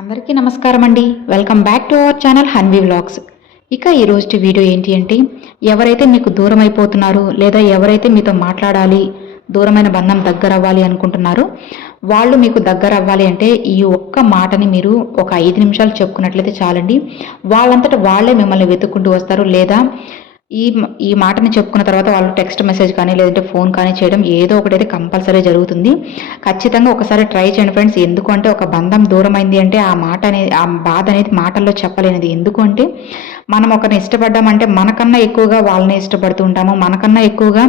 అందరికీ నమస్కారం అండి. Welcome back to our channel Hanvi vlogs. ఇక ఈరోజు వీడియో ఏంటి అంటే, ఎవరైతే మీకు దూరం అయిపోతున్నారో లేదా ఎవరైతే మీతో మాట్లాడాలి, దూరమైన బంధం దగ్గర అవ్వాలి అనుకుంటున్నారో వాళ్ళు మీకు దగ్గర అవ్వాలి అంటే ఈ ఒక్క మాటని మీరు ఒక 5 నిమిషాలు చెప్పుకున్నట్లయితే చాలండి. వాళ్ళంతట వాళ్ళే మిమ్మల్ని వెతుక్కుంటూ వస్తారు. లేదా ఈ ఈ మాటని చెప్పుకున్న తర్వాత వాళ్ళు టెక్స్ట్ మెసేజ్ కానీ లేదంటే ఫోన్ కానీ చేయడం ఏదో ఒకటైతే కంపల్సరీ జరుగుతుంది. ఖచ్చితంగా ఒకసారి ట్రై చేయండి ఫ్రెండ్స్. ఎందుకు అంటే ఒక బంధం దూరమైంది అంటే ఆ మాట అనేది ఆ బాధ అనేది మాటల్లో చెప్పలేనిది. ఎందుకు అంటే మనం ఒకరిని ఇష్టపడ్డామంటే మనకన్నా ఎక్కువగా వాళ్ళని ఇష్టపడుతూ ఉంటాము, మనకన్నా ఎక్కువగా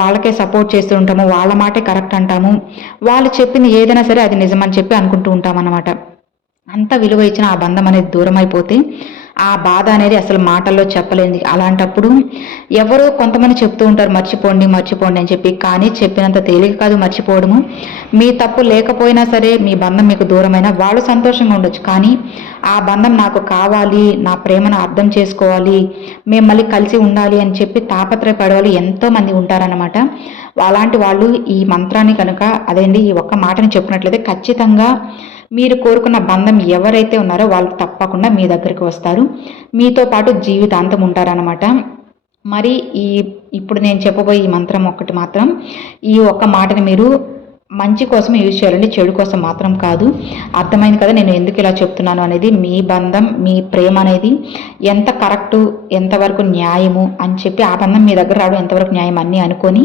వాళ్ళకే సపోర్ట్ చేస్తూ ఉంటాము, వాళ్ళ మాటే కరెక్ట్ అంటాము, వాళ్ళు చెప్పింది ఏదైనా సరే అది నిజమని చెప్పి అనుకుంటూ ఉంటాం అన్నమాట. అంత విలువ ఇచ్చిన ఆ బంధం అనేది దూరం అయిపోతే ఆ బాధ అనేది అసలు మాటల్లో చెప్పలేంది. అలాంటప్పుడు ఎవరో కొంతమంది చెప్తూ ఉంటారు మర్చిపోండి మర్చిపోండి అని చెప్పి. కానీ చెప్పినంత తేలిక కాదు మర్చిపోవడము. మీ తప్పు లేకపోయినా సరే మీ బంధం మీకు దూరమైనా వాళ్ళు సంతోషంగా ఉండొచ్చు. కానీ ఆ బంధం నాకు కావాలి, నా ప్రేమను అర్థం చేసుకోవాలి, మేము మళ్ళీ కలిసి ఉండాలి అని చెప్పి తాపత్రయపడే వాళ్ళు ఎంతోమంది ఉంటారన్నమాట. అలాంటి వాళ్ళు ఈ మంత్రాన్ని కనుక అదేంటి ఈ ఒక్క మాటని చెప్పినట్లయితే ఖచ్చితంగా మీరు కోరుకున్న బంధం ఎవరైతే ఉన్నారో వాళ్ళు తప్పకుండా మీ దగ్గరికి వస్తారు, మీతో పాటు జీవితాంతం ఉంటారనమాట. మరి ఇప్పుడు నేను చెప్పబోయే ఈ మంత్రం ఒక్కటి మాత్రం, ఈ ఒక్క మాటని మీరు మంచి కోసం యూజ్ చేయాలండి, చెడు కోసం మాత్రం కాదు. అర్థమైంది కదా నేను ఎందుకు ఇలా చెప్తున్నాను అనేది. మీ బంధం మీ ప్రేమ అనేది ఎంత కరెక్టు, ఎంతవరకు న్యాయము అని చెప్పి ఆ బంధం మీ దగ్గర రావడం ఎంతవరకు న్యాయం అన్నీ అనుకొని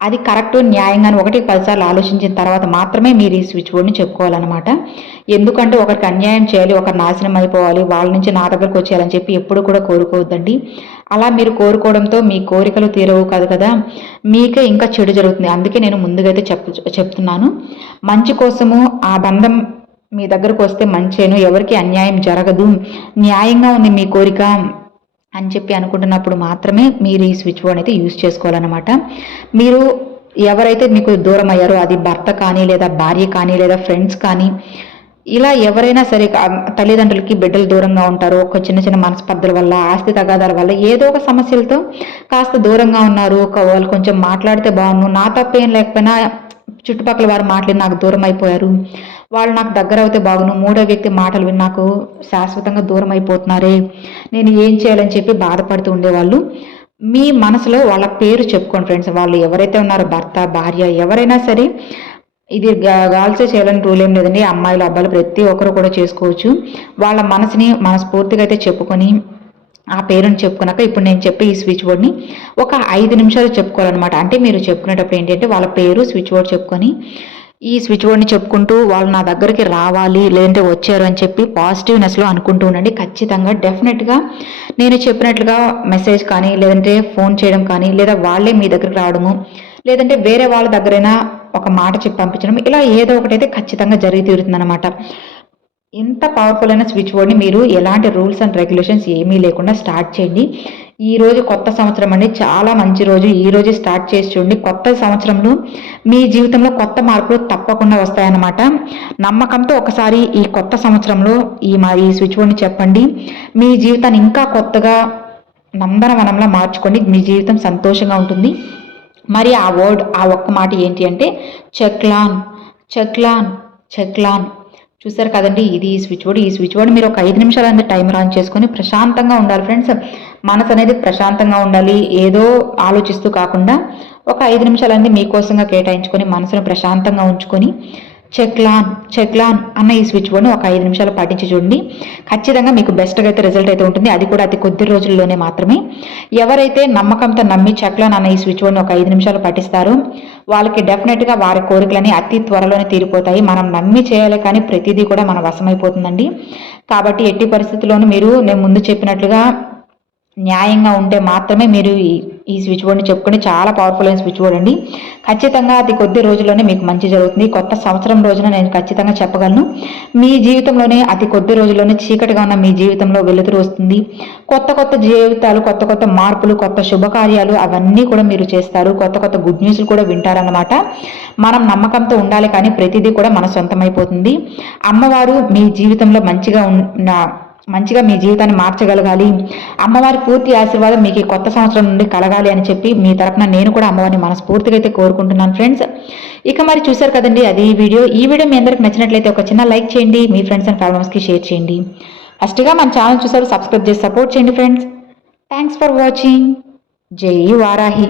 అది కరెక్ట్ న్యాయంగానే 1-10 సార్లు ఆలోచించిన తర్వాత మాత్రమే మీరు ఈ స్విచ్ బోర్డ్ని చెప్పుకోవాలన్నమాట. ఎందుకంటే ఒకరికి అన్యాయం చేయాలి, ఒకరు నాశనం అయిపోవాలి, వాళ్ళ నుంచి నా దగ్గరకు వచ్చేయాలని చెప్పి ఎప్పుడు కూడా కోరుకోవద్దండి. అలా మీరు కోరుకోవడంతో మీ కోరికలు తీరవు కాదు కదా, మీకే ఇంకా చెడు జరుగుతుంది. అందుకే నేను ముందుగా అయితే చెప్తున్నాను, మంచి కోసము ఆ బంధం మీ దగ్గరకు వస్తే మంచేను, ఎవరికి అన్యాయం జరగదు, న్యాయంగా ఉంది మీ కోరిక అని చెప్పి అనుకుంటున్నప్పుడు మాత్రమే మీరు ఈ స్విచ్ బోర్డ్ అయితే యూజ్ చేసుకోవాలన్నమాట. మీరు ఎవరైతే మీకు దూరం అయ్యారో అది భర్త కానీ లేదా భార్య కానీ లేదా ఫ్రెండ్స్ కానీ ఇలా ఎవరైనా సరే, తల్లిదండ్రులకి బిడ్డలు దూరంగా ఉంటారు, ఒక చిన్న చిన్న మనస్పర్ధల వల్ల, ఆస్తి తగాదాల వల్ల, ఏదో ఒక సమస్యలతో కాస్త దూరంగా ఉన్నారు, వాళ్ళు కొంచెం మాట్లాడితే బాగున్ను, నా తప్పేం లేకపోయినా చుట్టుపక్కల వారు మాట్లాడి నాకు దూరం అయిపోయారు, వాళ్ళు నాకు దగ్గర అవుతే బాగును, మూడో వ్యక్తి మాటలు విని నాకు శాశ్వతంగా దూరం అయిపోతున్నారే, నేను ఏం చేయాలని చెప్పి బాధపడుతూ ఉండేవాళ్ళు మీ మనసులో వాళ్ళ పేరు చెప్పుకోండి ఫ్రెండ్స్. వాళ్ళు ఎవరైతే ఉన్నారో భర్త భార్య ఎవరైనా సరే, ఇది గర్ల్సే చేయాలని రూల్ ఏం లేదండి, అమ్మాయిలు అబ్బాయిలు ప్రతి ఒక్కరు కూడా చేసుకోవచ్చు. వాళ్ళ మనసుని మనస్ఫూర్తిగా అయితే చెప్పుకొని ఆ పేరుని చెప్పుకున్నాక ఇప్పుడు నేను చెప్పే ఈ స్విచ్ బోర్డ్ని ఒక 5 నిమిషాలు చెప్పుకోవాలన్నమాట. అంటే మీరు చెప్పుకునేటప్పుడు ఏంటంటే వాళ్ళ పేరు స్విచ్ బోర్డ్ చెప్పుకొని ఈ స్విచ్ బోర్డ్ని చెప్పుకుంటూ వాళ్ళు నా దగ్గరికి రావాలి లేదంటే వచ్చారు అని చెప్పి పాజిటివ్నెస్లో అనుకుంటూ ఉండండి. ఖచ్చితంగా డెఫినెట్గా నేను చెప్పినట్లుగా మెసేజ్ కానీ లేదంటే ఫోన్ చేయడం కానీ లేదా వాళ్ళే మీ దగ్గరికి రావడము లేదంటే వేరే వాళ్ళ దగ్గరైనా ఒక మాట చెప్పి పంపించడం, ఇలా ఏదో ఒకటైతే ఖచ్చితంగా జరిగి తీరుతుంది అనమాట. ఇంత పవర్ఫుల్ అయిన స్విచ్ బోర్డ్ని మీరు ఎలాంటి రూల్స్ అండ్ రెగ్యులేషన్స్ ఏమీ లేకుండా స్టార్ట్ చేయండి. ఈ రోజు కొత్త సంవత్సరం అండి, చాలా మంచి రోజు. ఈ రోజు స్టార్ట్ చేసి చూడండి. కొత్త సంవత్సరంలో మీ జీవితంలో కొత్త మార్పులు తప్పకుండా వస్తాయన్నమాట. నమ్మకంతో ఒకసారి ఈ కొత్త సంవత్సరంలో ఈ స్విచ్ బోర్డ్ని చెప్పండి. మీ జీవితాన్ని ఇంకా కొత్తగా నందనవనంలా మార్చుకోండి. మీ జీవితం సంతోషంగా ఉంటుంది. మరి ఆ ఒక్క మాట ఏంటి అంటే చెక్లాన్ చెక్లాన్ చెక్లాన్. చూసారు కదండి, ఇది ఈ స్విచ్ బోర్డ్. ఈ స్విచ్ బోర్డ్ మీరు ఒక 5 నిమిషాలు అంతా టైమర్ ఆన్ చేసుకొని ప్రశాంతంగా ఉండాలి ఫ్రెండ్స్. మనసు అనేది ప్రశాంతంగా ఉండాలి, ఏదో ఆలోచిస్తూ కాకుండా ఒక 5 నిమిషాలు అనేది మీకోసంగా కేటాయించుకొని మనసును ప్రశాంతంగా ఉంచుకొని చెక్లాన్ అన్న ఈ స్విచ్ బోర్డ్ని ఒక 5 నిమిషాలు పాటించి చూడండి. ఖచ్చితంగా మీకు బెస్ట్గా అయితే రిజల్ట్ అయితే ఉంటుంది. అది కూడా అతి కొద్ది రోజుల్లోనే మాత్రమే. ఎవరైతే నమ్మకంతో నమ్మి చెక్లాన్ అన్న ఈ స్విచ్ బోర్డ్ని ఒక 5 నిమిషాలు పాటిస్తారో వాళ్ళకి డెఫినెట్గా వారి కోరికలని అతి త్వరలోనే తీరిపోతాయి. మనం నమ్మి చేయాలి కానీ ప్రతిదీ కూడా మన వశమైపోతుందండి. కాబట్టి ఎట్టి పరిస్థితుల్లోనూ మీరు నేను ముందు చెప్పినట్లుగా న్యాయంగా ఉంటే మాత్రమే మీరు ఈ స్విచ్ బోర్డ్ని చెప్పుకొని, చాలా పవర్ఫుల్ అయిన స్విచ్ బోర్డ్ అండి. ఖచ్చితంగా అతి కొద్ది రోజుల్లోనే మీకు మంచి జరుగుతుంది. కొత్త సంవత్సరం రోజున నేను ఖచ్చితంగా చెప్పగలను, మీ జీవితంలోనే అతి కొద్ది రోజుల్లోనే చీకటిగా ఉన్న మీ జీవితంలో వెలుతురు వస్తుంది. కొత్త కొత్త జీవితాలు, కొత్త కొత్త మార్పులు, కొత్త శుభకార్యాలు అవన్నీ కూడా మీరు చేస్తారు. కొత్త కొత్త గుడ్ న్యూస్లు కూడా వింటారన్నమాట. మనం నమ్మకంతో ఉండాలి కానీ ప్రతిదీ కూడా మన సొంతమైపోతుంది. అమ్మవారు మీ జీవితంలో మంచిగా మంచిగా మీ జీవితాన్ని మార్చగలగాలి, అమ్మవారి పూర్తి ఆశీర్వాదం మీకు ఈ కొత్త సంవత్సరం నుండి కలగాలి అని చెప్పి మీ తరపున నేను కూడా అమ్మవారిని మనస్ఫూర్తిగా అయితే కోరుకుంటున్నాను ఫ్రెండ్స్. ఇక మరి చూశారు కదండి అది ఈ వీడియో మీ అందరికి నచ్చినట్లయితే ఒక చిన్న లైక్ చేయండి, మీ ఫ్రెండ్స్ అండ్ ఫ్యామిలీస్కి షేర్ చేయండి. ఫస్ట్గా మన ఛానల్ చూసారు, సబ్స్క్రైబ్ చేసి సపోర్ట్ చేయండి ఫ్రెండ్స్. Thanks for watching. జై వారాహి.